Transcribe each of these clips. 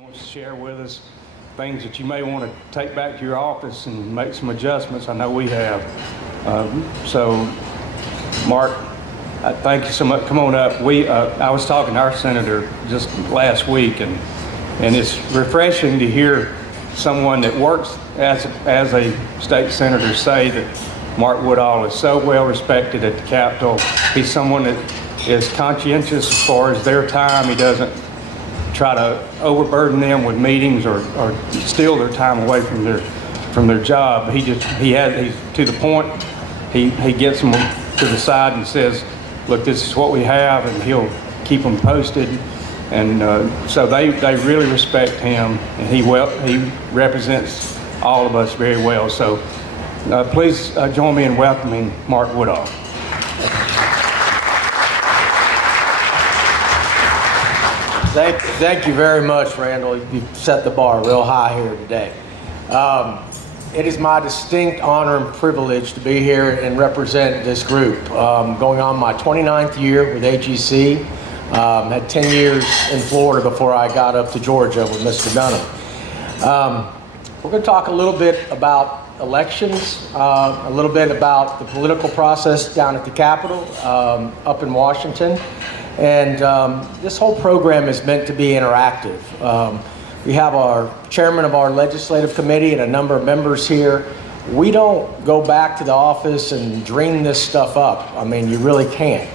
wants to share with us things that you may want to take back to your office and make some adjustments. I know we have. So, Mark, thank you so much. Come on up. I was talking to our senator just last week, and it's refreshing to hear someone that works as a state senator say that Mark Woodall is so well respected at the Capitol. He's someone that is conscientious as far as their time. He doesn't try to overburden them with meetings or steal their time away from their job. He's to the point. He gets them to the side and says, "Look, this is what we have," and he'll keep them posted. And so they really respect him, and he represents all of us very well. So please join me in welcoming Mark Woodall. Thank you very much, Randall. You've set the bar real high here today. It is my distinct honor and privilege to be here and represent this group. Going on my 29th year with AGC. Had 10 years in Florida before I got up to Georgia with Mr. Dunham. We're going to talk a little bit about elections, a little bit about the political process down at the Capitol, up in Washington. And this whole program is meant to be interactive. We have our chairman of our legislative committee and a number of members here. We don't go back to the office and dream this stuff up. I mean, you really can't.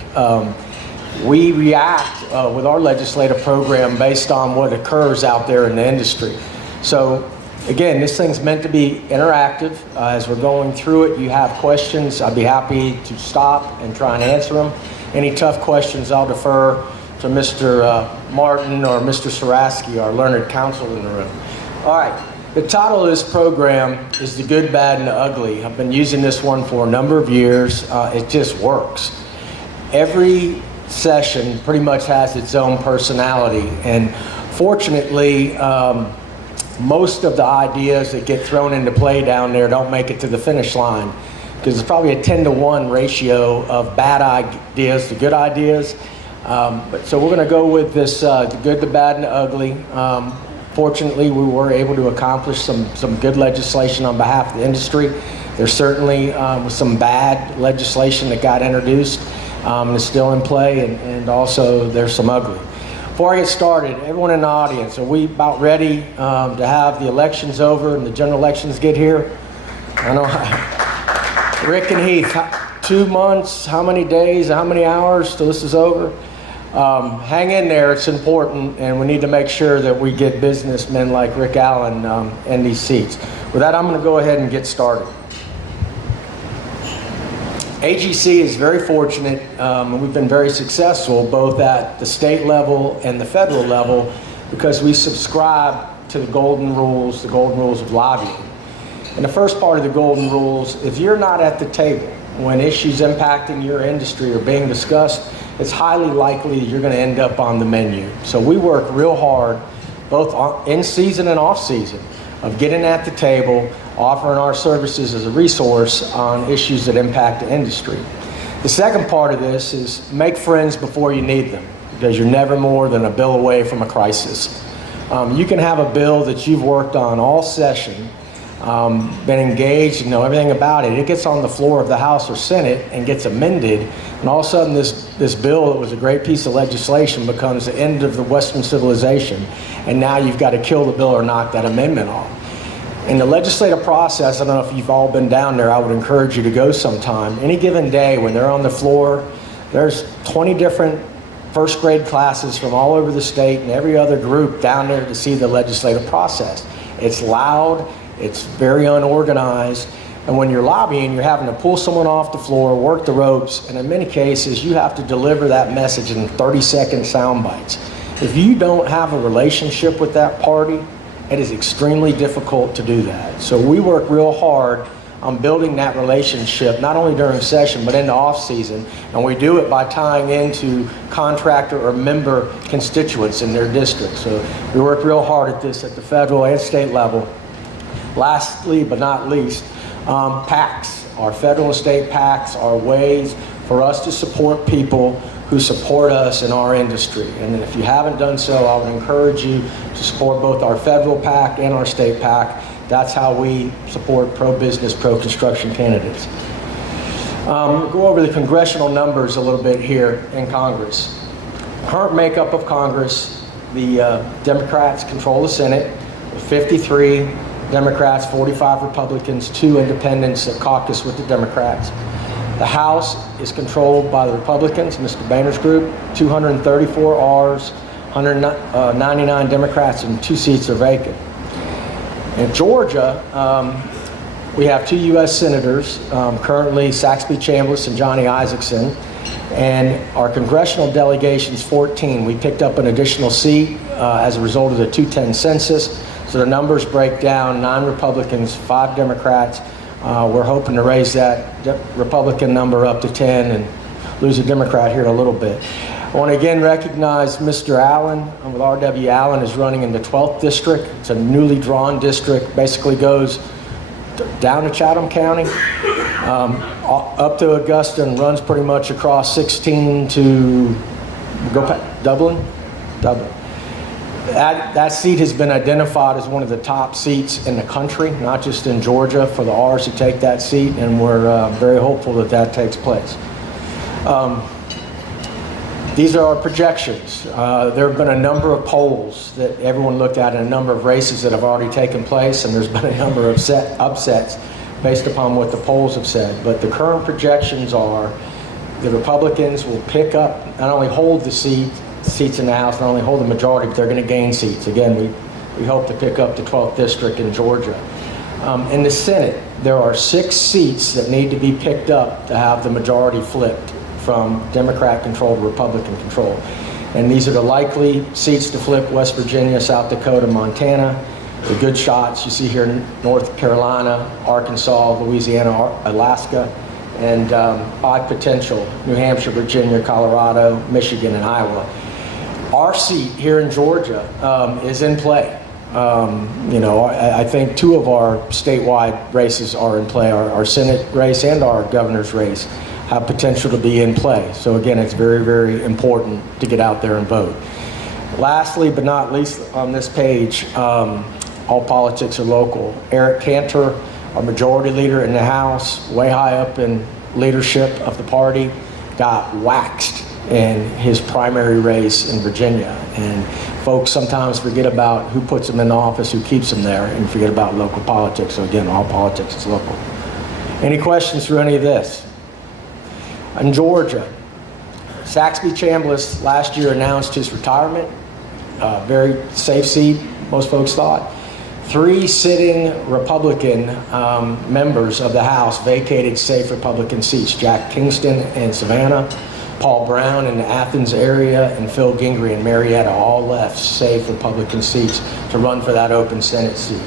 We react with our legislative program based on what occurs out there in the industry. So again, this thing's meant to be interactive. As we're going through it, you have questions, I'd be happy to stop and try and answer them. Any tough questions, I'll defer to Mr. Martin or Mr. Saraski, our learned counsel in the room. All right, the title of this program is The Good, Bad, and the Ugly. I've been using this one for a number of years. It just works. Every session pretty much has its own personality, and fortunately, most of the ideas that get thrown into play down there don't make it to the finish line, because it's probably a 10-to-1 ratio of bad ideas to good ideas. So we're going to go with this the good, the bad, and the ugly. Fortunately, we were able to accomplish some good legislation on behalf of the industry. There certainly was some bad legislation that got introduced and is still in play, and also there's some ugly. Before I get started, everyone in the audience, are we about ready to have the elections over and the general elections get here? I know. Rick and Heath, 2 months, how many days, how many hours till this is over? Hang in there, it's important, and we need to make sure that we get businessmen like Rick Allen in these seats. With that, I'm going to go ahead and get started. AGC is very fortunate, and we've been very successful both at the state level and the federal level because we subscribe to the golden rules of lobbying. And the first part of the golden rules, if you're not at the table when issues impacting your industry are being discussed, it's highly likely that you're going to end up on the menu. So we work real hard, both in season and off season, of getting at the table, offering our services as a resource on issues that impact the industry. The second part of this is make friends before you need them, because you're never more than a bill away from a crisis. You can have a bill that you've worked on all session, been engaged, know everything about it. It gets on the floor of the House or Senate and gets amended, and all of a sudden this bill that was a great piece of legislation becomes the end of the Western civilization, and now you've got to kill the bill or knock that amendment off. In the legislative process, I don't know if you've all been down there, I would encourage you to go sometime. Any given day when they're on the floor, there's 20 different first grade classes from all over the state and every other group down there to see the legislative process. It's loud, it's very unorganized, and when you're lobbying, you're having to pull someone off the floor, work the ropes, and in many cases, you have to deliver that message in 30-second sound bites. If you don't have a relationship with that party, it is extremely difficult to do that. So we work real hard on building that relationship, not only during session, but in the off season. And we do it by tying into contractor or member constituents in their district. So we work real hard at this at the federal and state level. Lastly, but not least, PACs. Our federal and state PACs are ways for us to support people who who support us in our industry. And if you haven't done so, I would encourage you to support both our federal PAC and our state PAC. That's how we support pro-business, pro-construction candidates. We'll go over the congressional numbers a little bit here in Congress. Current makeup of Congress, the Democrats control the Senate, with 53 Democrats, 45 Republicans, 2 independents that caucus with the Democrats. The House is controlled by the Republicans, Mr. Boehner's group, 234 Rs, 199 Democrats, and 2 seats are vacant. In Georgia, we have 2 U.S. senators, currently Saxby Chambliss and Johnny Isakson, and our congressional delegation's 14. We picked up an additional seat as a result of the 210 census, so the numbers break down: 9 Republicans, 5 Democrats. We're hoping to raise that Republican number up to 10 and lose a Democrat here in a little bit. I want to again recognize Mr. Allen with R.W. Allen is running in the 12th district. It's a newly drawn district, basically goes down to Chatham County, up to Augusta, and runs pretty much across 16 to Dublin. That seat has been identified as one of the top seats in the country, not just in Georgia, for the R's to take that seat, and we're very hopeful that that takes place. These are our projections. There have been a number of polls that everyone looked at and a number of races that have already taken place, and there's been a number of upsets based upon what the polls have said. But the current projections are the Republicans will pick up, not only hold the seats in the House, not only hold the majority, but they're going to gain seats. Again, we hope to pick up the 12th district in Georgia. In the Senate, there are 6 seats that need to be picked up to have the majority flipped from Democrat control to Republican control. And these are the likely seats to flip: West Virginia, South Dakota, Montana. The good shots you see here in North Carolina, Arkansas, Louisiana, Alaska, and 5 potential: New Hampshire, Virginia, Colorado, Michigan, and Iowa. Our seat here in Georgia is in play. I think 2 of our statewide races are in play. Our Senate race and our governor's race have potential to be in play. So again, it's very, very important to get out there and vote. Lastly, but not least on this page, all politics are local. Eric Cantor, our majority leader in the House, way high up in leadership of the party, got waxed in his primary race in Virginia. And folks sometimes forget about who puts them in office, who keeps them there, and forget about local politics. So again, all politics is local. Any questions through any of this? In Georgia, Saxby Chambliss last year announced his retirement. Very safe seat, most folks thought. 3 sitting Republican members of the House vacated safe Republican seats: Jack Kingston in Savannah, Paul Brown in the Athens area, and Phil Gingrey in Marietta, all left safe Republican seats to run for that open Senate seat.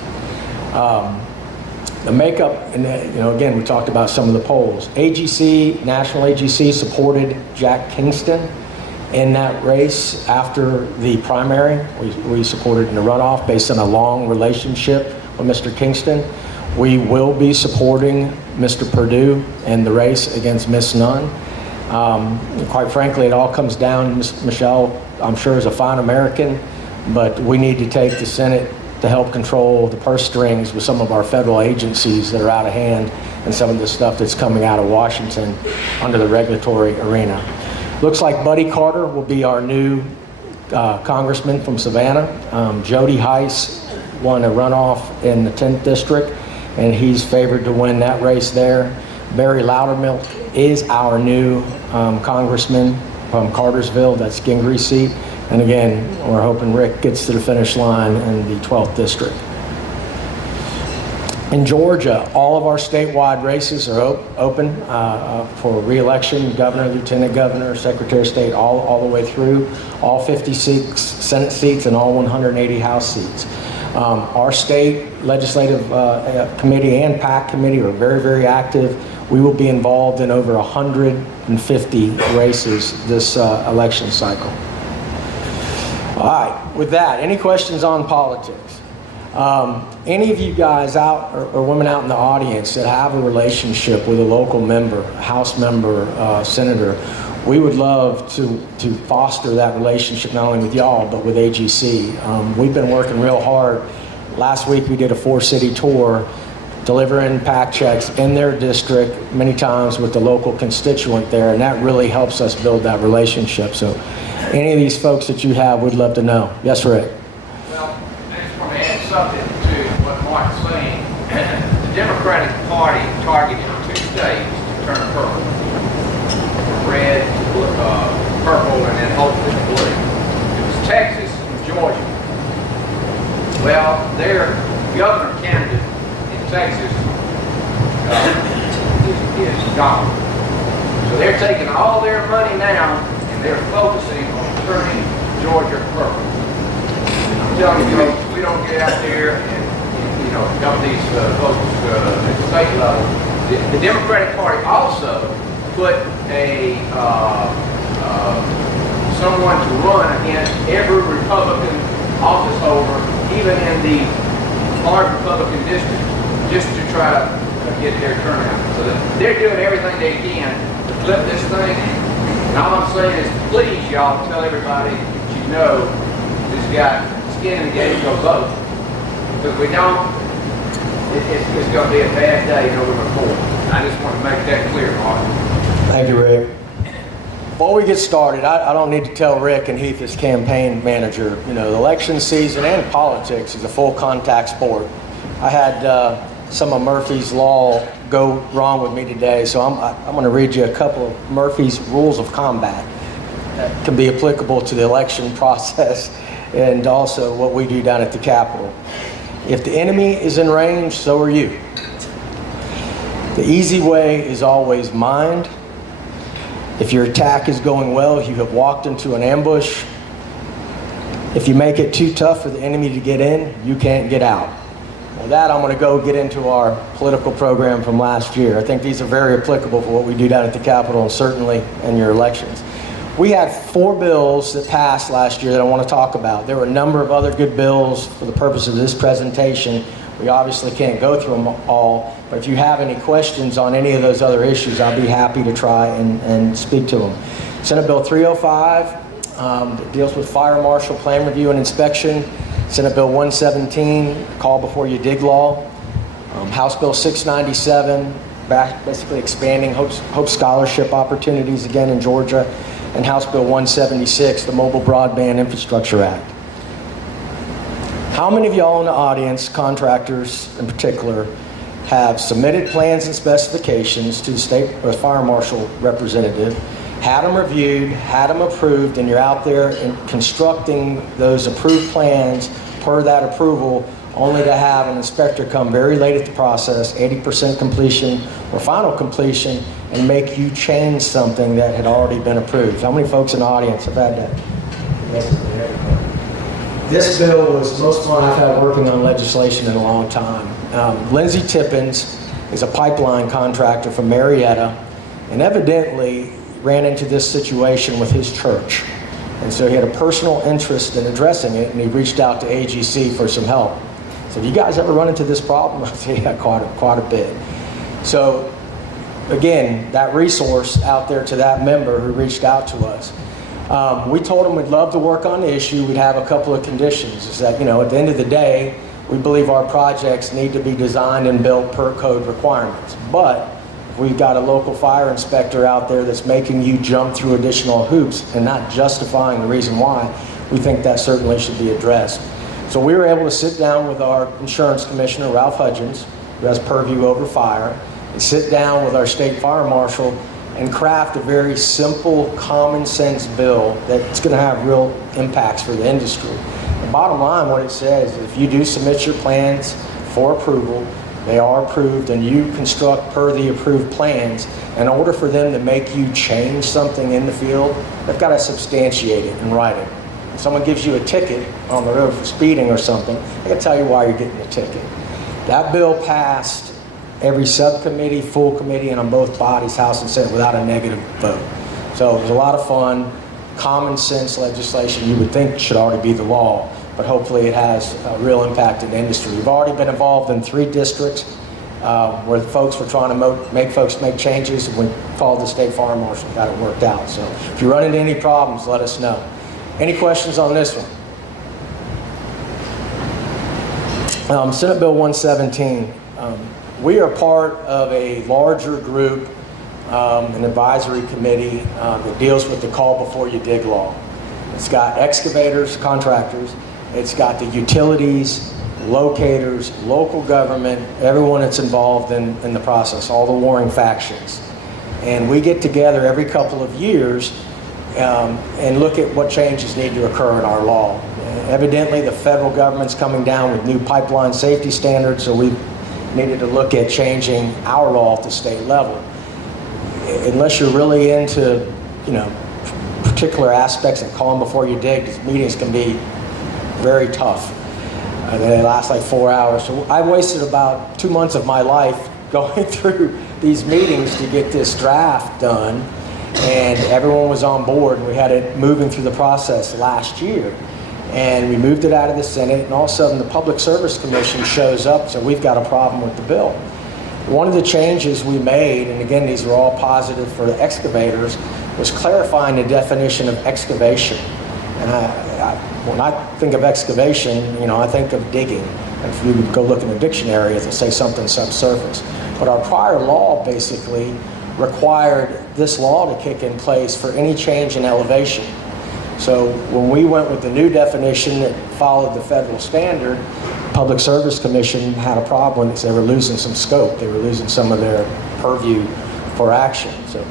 The makeup, and again, we talked about some of the polls. AGC, National AGC, supported Jack Kingston in that race after the primary. We supported in the runoff based on a long relationship with Mr. Kingston. We will be supporting Mr. Perdue in the race against Miss Nunn. Quite frankly, it all comes down, Michelle, I'm sure, is a fine American, but we need to take the Senate to help control the purse strings with some of our federal agencies that are out of hand and some of the stuff that's coming out of Washington under the regulatory arena. Looks like Buddy Carter will be our new congressman from Savannah. Jody Heiss won a runoff in the 10th district, and he's favored to win that race there. Barry Loudermilk is our new congressman from Cartersville. That's Gingrey's seat. And again, we're hoping Rick gets to the finish line in the 12th district. In Georgia, all of our statewide races are open for re-election: governor, lieutenant governor, secretary of state, all the way through, all 56 Senate seats and all 180 House seats. Our state legislative committee and PAC committee are very, very active. We will be involved in over 150 races this election cycle. All right, with that, any questions on politics? Any of you guys out or women out in the audience that have a relationship with a local member, House member, senator, we would love to foster that relationship not only with y'all, but with AGC. We've been working real hard. Last week we did a 4-city tour, delivering PAC checks in their district many times with the local constituent there, and that really helps us build that relationship. So any of these folks that you have, we'd love to know. Yes, Rick? Well, I just want to add something to what Mark's saying. The Democratic Party targeted 2 states to turn purple. Red, purple, and then hopefully blue. It was Texas and Georgia. Well, their governor candidate in Texas is gone. So they're taking all their money now and they're focusing on turning Georgia purple. I'm telling you, we don't get out there and help these folks at the state level. The Democratic Party also put someone to run against every Republican office holder, even in the hard Republican district, just to try to get their turnout. So they're doing everything they can to flip this thing. And all I'm saying is, please, y'all, tell everybody that you know this got skin in the game to go vote. Because if we don't, it's going to be a bad day November 4th. I just want to make that clear, Mark. Thank you, Rick. Before we get started, I don't need to tell Rick and Heath as campaign manager, the election season and politics is a full contact sport. I had some of Murphy's Law go wrong with me today, so I'm going to read you a couple of Murphy's Rules of Combat that can be applicable to the election process and also what we do down at the Capitol. If the enemy is in range, so are you. The easy way is always mind. If your attack is going well, you have walked into an ambush. If you make it too tough for the enemy to get in, you can't get out. With that, I'm going to go get into our political program from last year. I think these are very applicable for what we do down at the Capitol and certainly in your elections. We had 4 bills that passed last year that I want to talk about. There were a number of other good bills for the purpose of this presentation. We obviously can't go through them all, but if you have any questions on any of those other issues, I'll be happy to try and speak to them. Senate Bill 305 that deals with fire marshal plan review and inspection. Senate Bill 117, call before you dig law. House Bill 697, basically expanding Hope Scholarship opportunities again in Georgia. And House Bill 176, the Mobile Broadband Infrastructure Act. How many of y'all in the audience, contractors in particular, have submitted plans and specifications to the state or fire marshal representative, had them reviewed, had them approved, and you're out there constructing those approved plans per that approval, only to have an inspector come very late at the process, 80% completion or final completion, and make you change something that had already been approved? How many folks in the audience have had that? This bill was the most fun I've had working on legislation in a long time. Lindsey Tippins is a pipeline contractor from Marietta, and evidently ran into this situation with his church. And so he had a personal interest in addressing it, and he reached out to AGC for some help. So you guys ever run into this problem? I say, yeah, quite a bit. So again, that resource out there to that member who reached out to us. We told him we'd love to work on the issue. We'd have a couple of conditions. Is that, at the end of the day, we believe our projects need to be designed and built per code requirements. But if we've got a local fire inspector out there that's making you jump through additional hoops and not justifying the reason why, we think that certainly should be addressed. So we were able to sit down with our insurance commissioner, Ralph Hudgens, who has purview over fire, and sit down with our state fire marshal and craft a very simple, common sense bill that's going to have real impacts for the industry. The bottom line, what it says is if you do submit your plans for approval, they are approved, and you construct per the approved plans, in order for them to make you change something in the field, they've got to substantiate it in writing. If someone gives you a ticket on the road for speeding or something, they can tell you why you're getting the ticket. That bill passed every subcommittee, full committee, and on both bodies, House and Senate, without a negative vote. So it was a lot of fun, common sense legislation you would think should already be the law, but hopefully it has a real impact in the industry. We've already been involved in 3 districts where the folks were trying to make folks make changes, and we called the state fire marshal and got it worked out. So if you run into any problems, let us know. Any questions on this one? Senate Bill 117. We are part of a larger group, an advisory committee that deals with the call before you dig law. It's got excavators, contractors, it's got the utilities, locators, local government, everyone that's involved in the process, all the warring factions. And we get together every couple of years and look at what changes need to occur in our law. Evidently, the federal government's coming down with new pipeline safety standards, so we needed to look at changing our law at the state level. Unless you're really into, particular aspects and calling before you dig, these meetings can be very tough. They last like 4 hours. So I wasted about 2 months of my life going through these meetings to get this draft done, and everyone was on board. We had it moving through the process last year, and we moved it out of the Senate, and all of a sudden the Public Service Commission shows up, so we've got a problem with the bill. One of the changes we made, and again, these are all positive for the excavators, was clarifying the definition of excavation. And when I think of excavation, I think of digging. If you go look in the dictionary, it'll say something subsurface. But our prior law basically required this law to kick in place for any change in elevation. So when we went with the new definition that followed the federal standard, Public Service Commission had a problem because they were losing some scope. They were losing some of their purview for action. So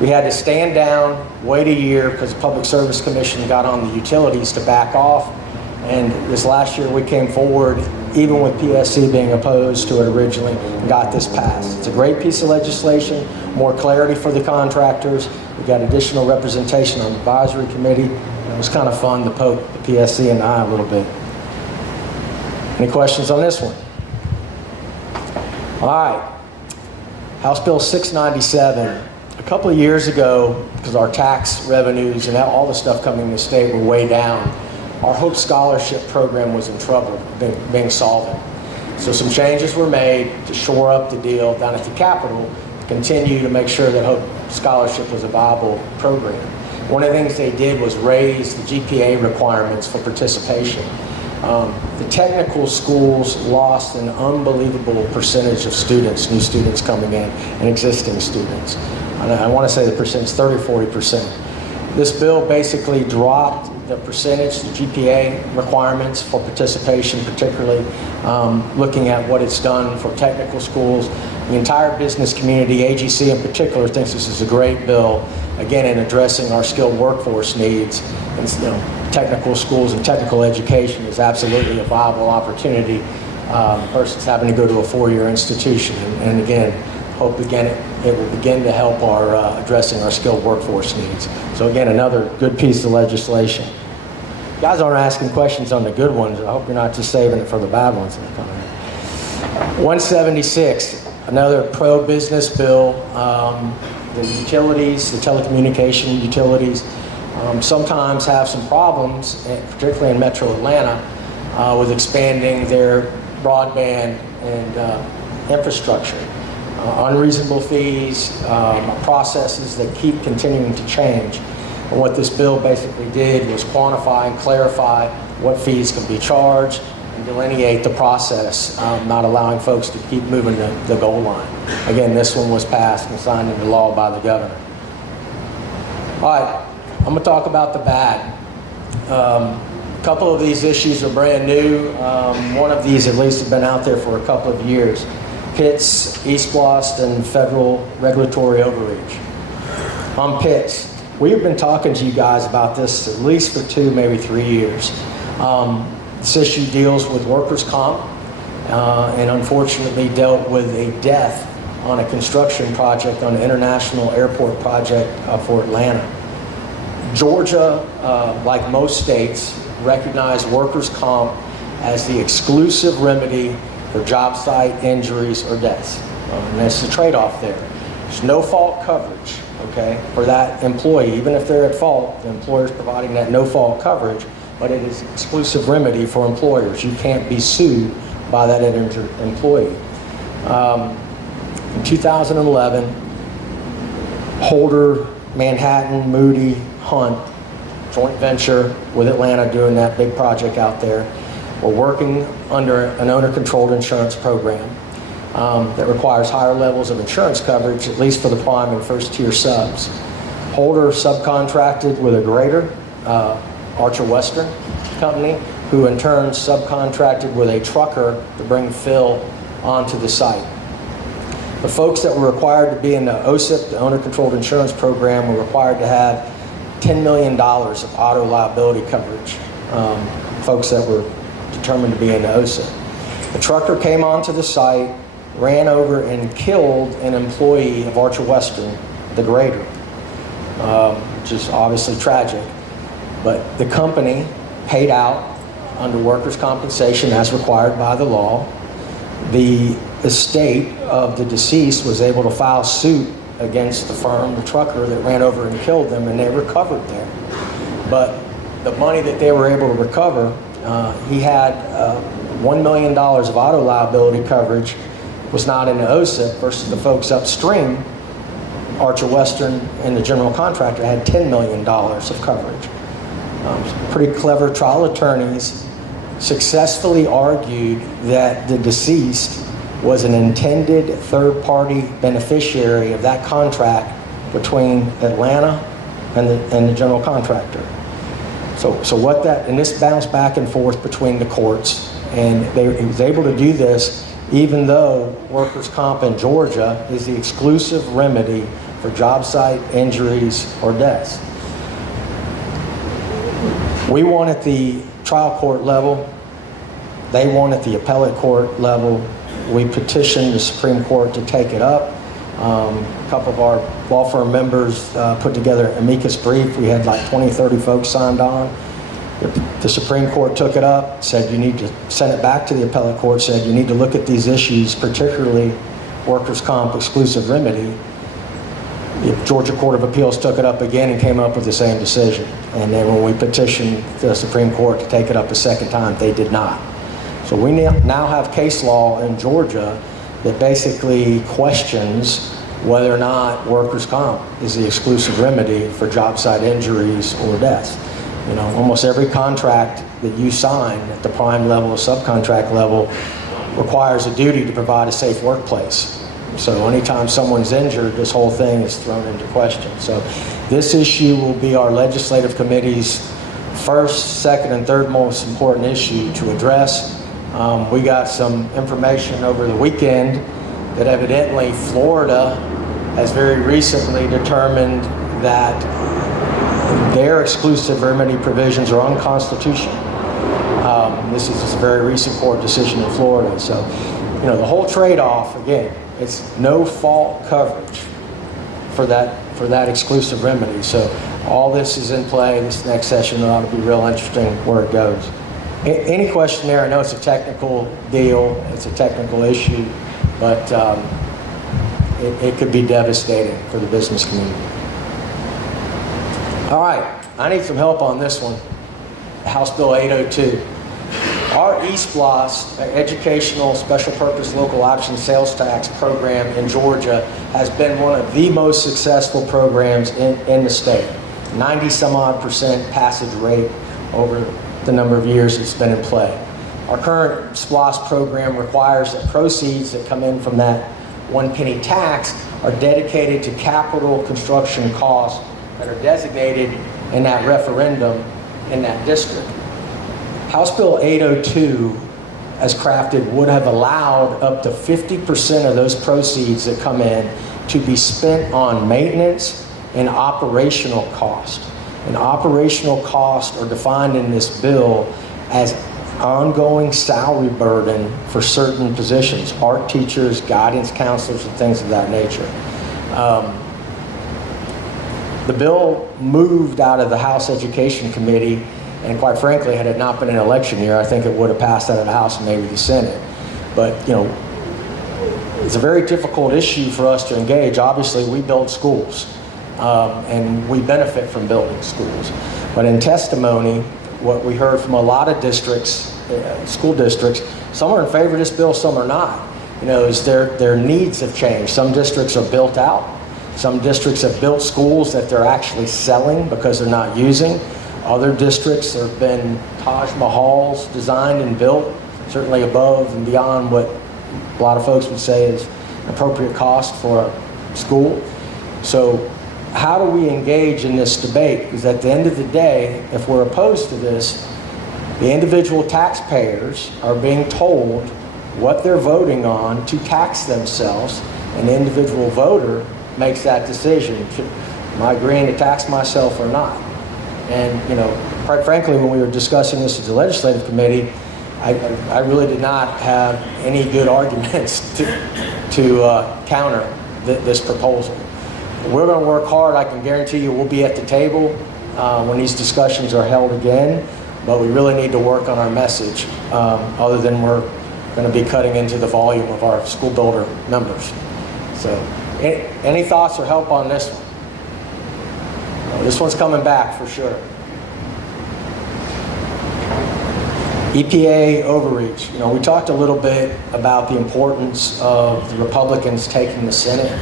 we had to stand down, wait a year, because the Public Service Commission got on the utilities to back off. And this last year we came forward, even with PSC being opposed to it originally, and got this passed. It's a great piece of legislation, more clarity for the contractors. We got additional representation on the advisory committee. It was kind of fun to poke the PSC in the eye a little bit. Any questions on this one? All right, House Bill 697. A couple of years ago, because our tax revenues and all the stuff coming to the state were way down, our Hope Scholarship program was in trouble, being solvent. So some changes were made to shore up the deal down at the Capitol, to continue to make sure that Hope Scholarship was a viable program. One of the things they did was raise the GPA requirements for participation. The technical schools lost an unbelievable percentage of students, new students coming in, and existing students. And I want to say the percentage, 30 or 40%. This bill basically dropped the percentage, the GPA requirements for participation, particularly looking at what it's done for technical schools. The entire business community, AGC in particular, thinks this is a great bill, again, in addressing our skilled workforce needs. And, technical schools and technical education is absolutely a viable opportunity. Persons having to go to a four-year institution. And again, hope again it will begin to help our addressing our skilled workforce needs. So again, another good piece of legislation. You guys aren't asking questions on the good ones. I hope you're not just saving it for the bad ones that are coming in. 176, another pro-business bill. The utilities, the telecommunication utilities, sometimes have some problems, particularly in Metro Atlanta, with expanding their broadband and infrastructure. Unreasonable fees, processes that keep continuing to change. And what this bill basically did was quantify and clarify what fees can be charged and delineate the process, not allowing folks to keep moving the goal line. Again, this one was passed and signed into law by the governor. All right, I'm going to talk about the bad. A couple of these issues are brand new. One of these at least has been out there for a couple of years. PITS, East Boston, federal regulatory overreach. On PITS, we've been talking to you guys about this at least for 2, maybe 3 years. This issue deals with workers' comp and unfortunately dealt with a death on a construction project on the International Airport project for Atlanta. Georgia, like most states, recognize workers' comp as the exclusive remedy for job site injuries or deaths. And there's a trade-off there. There's no fault coverage, okay, for that employee. Even if they're at fault, the employer's providing that no fault coverage, but it is exclusive remedy for employers. You can't be sued by that injured employee. In 2011, Holder, Manhattan, Moody, Hunt, joint venture with Atlanta doing that big project out there. We're working under an owner-controlled insurance program that requires higher levels of insurance coverage, at least for the prime and first-tier subs. Holder subcontracted with a grader, Archer Western Company, who in turn subcontracted with a trucker to bring fill onto the site. The folks that were required to be in the OSIP, the owner-controlled insurance program, were required to have $10 million of auto liability coverage, folks that were determined to be in the OSIP. The trucker came onto the site, ran over and killed an employee of Archer Western, the grader, which is obviously tragic. But the company paid out under workers' compensation as required by the law. The estate of the deceased was able to file suit against the firm, the trucker that ran over and killed them, and they recovered there. But the money that they were able to recover, he had $1 million of auto liability coverage, was not in the OSIP, versus the folks upstream, Archer Western and the general contractor, had $10 million of coverage. Pretty clever trial attorneys successfully argued that the deceased was an intended third-party beneficiary of that contract between Atlanta and the general contractor. So what that, and this bounced back and forth between the courts, and he was able to do this even though workers' comp in Georgia is the exclusive remedy for job site injuries or deaths. We won at the trial court level. They won at the appellate court level. We petitioned the Supreme Court to take it up. A couple of our law firm members put together an amicus brief. We had like 20, 30 folks signed on. The Supreme Court took it up, said you need to send it back to the appellate court, said you need to look at these issues, particularly workers' comp exclusive remedy. The Georgia Court of Appeals took it up again and came up with the same decision. And then when we petitioned the Supreme Court to take it up a second time, they did not. So we now have case law in Georgia that basically questions whether or not workers' comp is the exclusive remedy for job site injuries or deaths. You know, almost every contract that you sign at the prime level or subcontract level requires a duty to provide a safe workplace. So anytime someone's injured, this whole thing is thrown into question. So this issue will be our legislative committee's first, second, and third most important issue to address. We got some information over the weekend that evidently Florida has very recently determined that their exclusive remedy provisions are unconstitutional. This is just a very recent court decision in Florida. So, you know, the whole trade-off, again, it's no fault coverage for that exclusive remedy. So all this is in play. This next session ought to be real interesting where it goes. Any question there? I know it's a technical deal, it's a technical issue, but it could be devastating for the business community. All right, I need some help on this one. House Bill 802. Our East Bloss Educational Special Purpose Local Option Sales Tax Program in Georgia has been one of the most successful programs in the state. 90-some-odd% passage rate over the number of years it's been in play. Our current SPLOST program requires that proceeds that come in from that 1 penny tax are dedicated to capital construction costs that are designated in that referendum in that district. House Bill 802, as crafted, would have allowed up to 50% of those proceeds that come in to be spent on maintenance and operational cost. And operational costs are defined in this bill as ongoing salary burden for certain positions, art teachers, guidance counselors, and things of that nature. The bill moved out of the House Education Committee, and quite frankly, had it not been an election year, I think it would have passed out of the House and maybe the Senate. But, you know, it's a very difficult issue for us to engage. Obviously, we build schools, and we benefit from building schools. But in testimony, what we heard from a lot of districts, school districts, some are in favor of this bill, some are not. is their needs have changed. Some districts are built out. Some districts have built schools that they're actually selling because they're not using. Other districts, there have been Taj Mahals designed and built, certainly above and beyond what a lot of folks would say is appropriate cost for a school. So how do we engage in this debate? Because at the end of the day, if we're opposed to this, the individual taxpayers are being told what they're voting on to tax themselves, and the individual voter makes that decision. Am I agreeing to tax myself or not? And, quite frankly, when we were discussing this as a legislative committee, I really did not have any good arguments to counter this proposal. We're going to work hard. I can guarantee you we'll be at the table when these discussions are held again, but we really need to work on our message, other than we're going to be cutting into the volume of our school builder members. So any thoughts or help on this one? This one's coming back for sure. EPA overreach. We talked a little bit about the importance of the Republicans taking the Senate.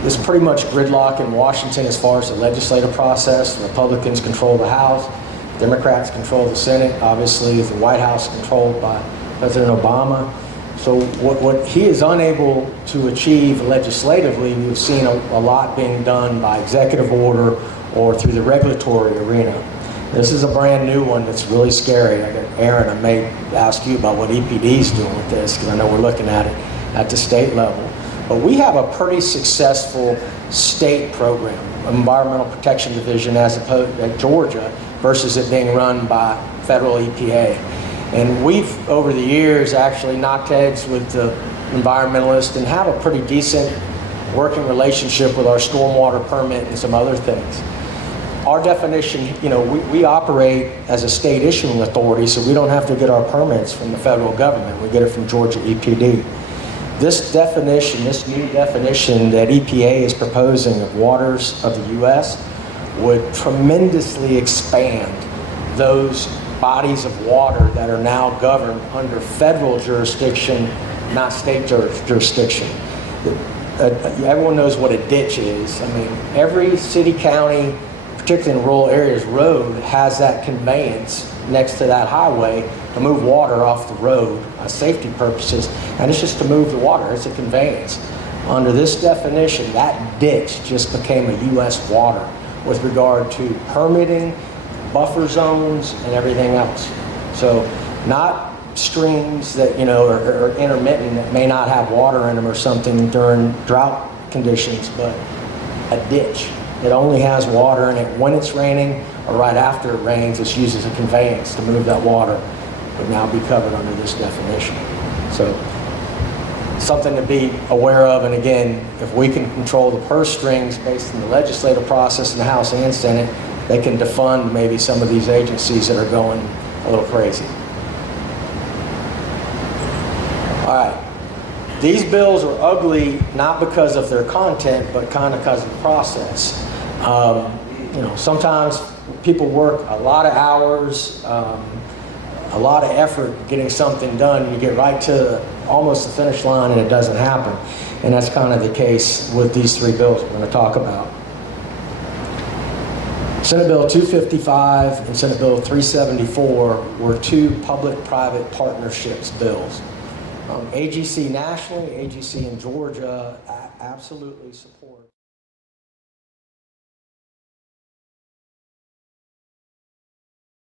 There's pretty much gridlock in Washington as far as the legislative process. The Republicans control the House. Democrats control the Senate. Obviously, the White House is controlled by President Obama. So what he is unable to achieve legislatively, we've seen a lot being done by executive order or through the regulatory arena. This is a brand new one that's really scary. Aaron, I may ask you about what EPD is doing with this, because I know we're looking at it at the state level. But we have a pretty successful state program, Environmental Protection Division, as opposed at Georgia, versus it being run by federal EPA. And we've, over the years, actually knocked heads with the environmentalists and have a pretty decent working relationship with our stormwater permit and some other things. Our definition, we operate as a state issuing authority, so we don't have to get our permits from the federal government. We get it from Georgia EPD. This definition, this new definition that EPA is proposing of waters of the U.S. would tremendously expand those bodies of water that are now governed under federal jurisdiction, not state jurisdiction. Everyone knows what a ditch is. I mean, every city, county, particularly in rural areas, road has that conveyance next to that highway to move water off the road for safety purposes, and it's just to move the water. It's a conveyance. Under this definition, that ditch just became a U.S. water with regard to permitting, buffer zones, and everything else. So not streams that, are intermittent that may not have water in them or something during drought conditions, but a ditch that only has water in it when it's raining or right after it rains. It's used as a conveyance to move that water, would now be covered under this definition. So something to be aware of. And again, if we can control the purse strings based on the legislative process in the House and Senate, they can defund maybe some of these agencies that are going a little crazy. All right. These bills are ugly not because of their content, but kind of because of the process. Sometimes people work a lot of hours, a lot of effort getting something done, and you get right to almost the finish line and it doesn't happen. And that's kind of the case with these three bills we're going to talk about. Senate Bill 255 and Senate Bill 374 were two public-private partnerships bills. AGC nationally, AGC in Georgia absolutely support.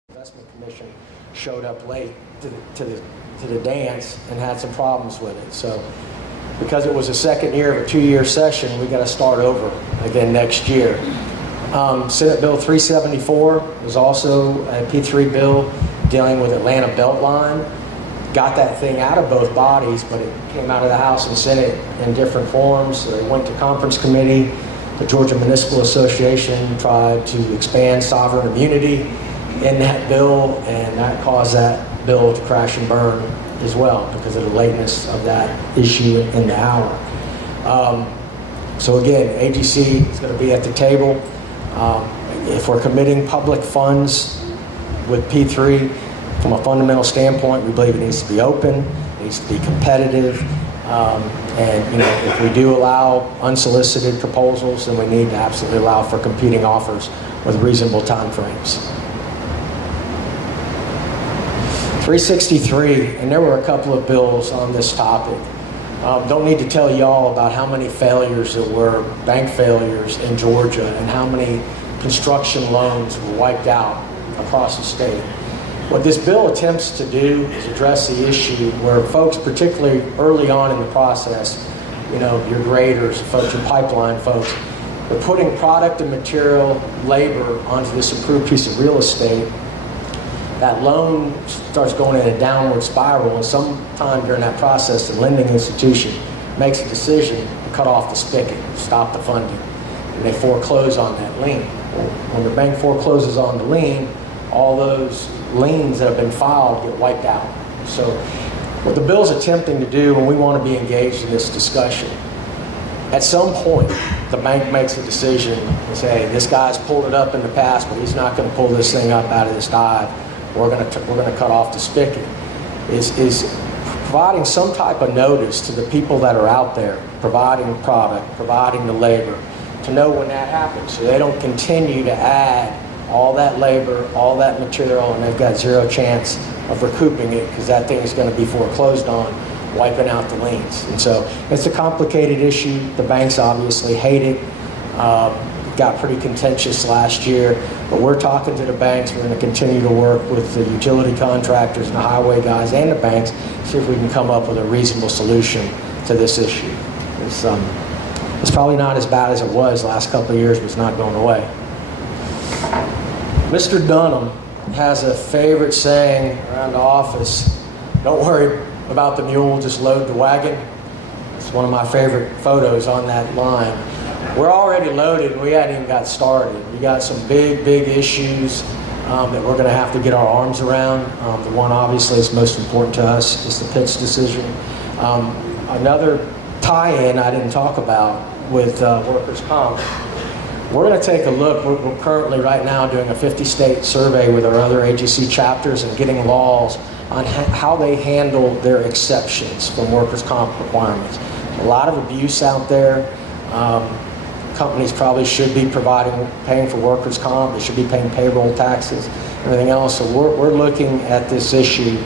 Investment Commission showed up late to the dance and had some problems with it. So because it was the second year of a 2-year session, we got to start over again next year. Senate Bill 374 was also a P3 bill dealing with Atlanta Beltline. Got that thing out of both bodies, but it came out of the House and Senate in different forms. So it went to conference committee. The Georgia Municipal Association tried to expand sovereign immunity in that bill, and that caused that bill to crash and burn as well because of the lateness of that issue in the hour. So again, AGC is going to be at the table. If we're committing public funds with P3, from a fundamental standpoint, we believe it needs to be open, it needs to be competitive, And if we do allow unsolicited proposals, then we need to absolutely allow for competing offers with reasonable timeframes. 363, and there were a couple of bills on this topic. Don't need to tell y'all about how many failures there were, bank failures in Georgia, and how many construction loans were wiped out across the state. What this bill attempts to do is address the issue where folks, particularly early on in the process, your graders, folks, your pipeline folks, they're putting product and material, labor onto this approved piece of real estate. That loan starts going in a downward spiral, and sometime during that process, the lending institution makes a decision to cut off the spigot, stop the funding, and they foreclose on that lien. When the bank forecloses on the lien, all those liens that have been filed get wiped out. So what the bill's attempting to do, and we want to be engaged in this discussion, at some point, the bank makes a decision to say, this guy's pulled it up in the past, but he's not going to pull this thing up out of this dive. We're going to cut off the spigot. Is providing some type of notice to the people that are out there, providing product, providing the labor, to know when that happens, so they don't continue to add all that labor, all that material, and they've got zero chance of recouping it because that thing is going to be foreclosed on, wiping out the liens. And so it's a complicated issue. The banks obviously hate it. Got pretty contentious last year, but we're talking to the banks. We're going to continue to work with the utility contractors and the highway guys and the banks, see if we can come up with a reasonable solution to this issue. It's probably not as bad as it was last couple of years, but it's not going away. Mr. Dunham has a favorite saying around the office, don't worry about the mule, just load the wagon. It's one of my favorite photos on that line. We're already loaded and we hadn't even got started. We got some big issues that we're going to have to get our arms around. The one obviously is most important to us is the Pitts decision. Another tie-in I didn't talk about with workers' comp. We're going to take a look. We're currently right now doing a 50-state survey with our other AGC chapters and getting laws on how they handle their exceptions from workers' comp requirements. A lot of abuse out there. Companies probably should be paying for workers' comp. They should be paying payroll taxes, everything else. So we're looking at this issue,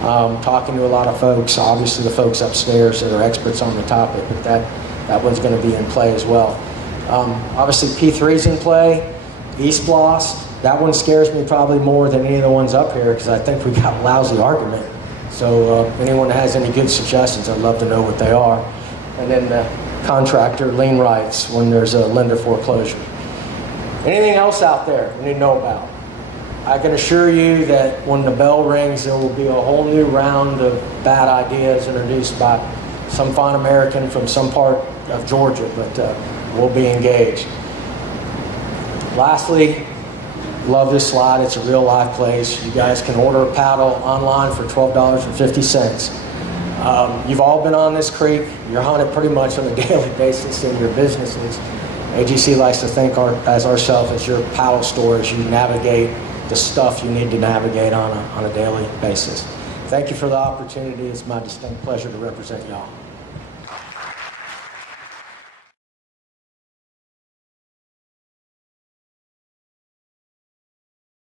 talking to a lot of folks, obviously the folks upstairs that are experts on the topic, but that one's going to be in play as well. Obviously P3's in play, East Blast. That one scares me probably more than any of the ones up here because I think we got a lousy argument. So anyone that has any good suggestions, I'd love to know what they are. And then the contractor lien rights when there's a lender foreclosure. Anything else out there we need to know about? I can assure you that when the bell rings, there will be a whole new round of bad ideas introduced by some fine American from some part of Georgia, but we'll be engaged. Lastly, love this slide. It's a real live place. You guys can order a paddle online for $12.50. You've all been on this creek. You're on it pretty much on a daily basis in your businesses. AGC likes to think as ourselves as your paddle store as you navigate the stuff you need to navigate on a daily basis. Thank you for the opportunity. It's my distinct pleasure to represent y'all.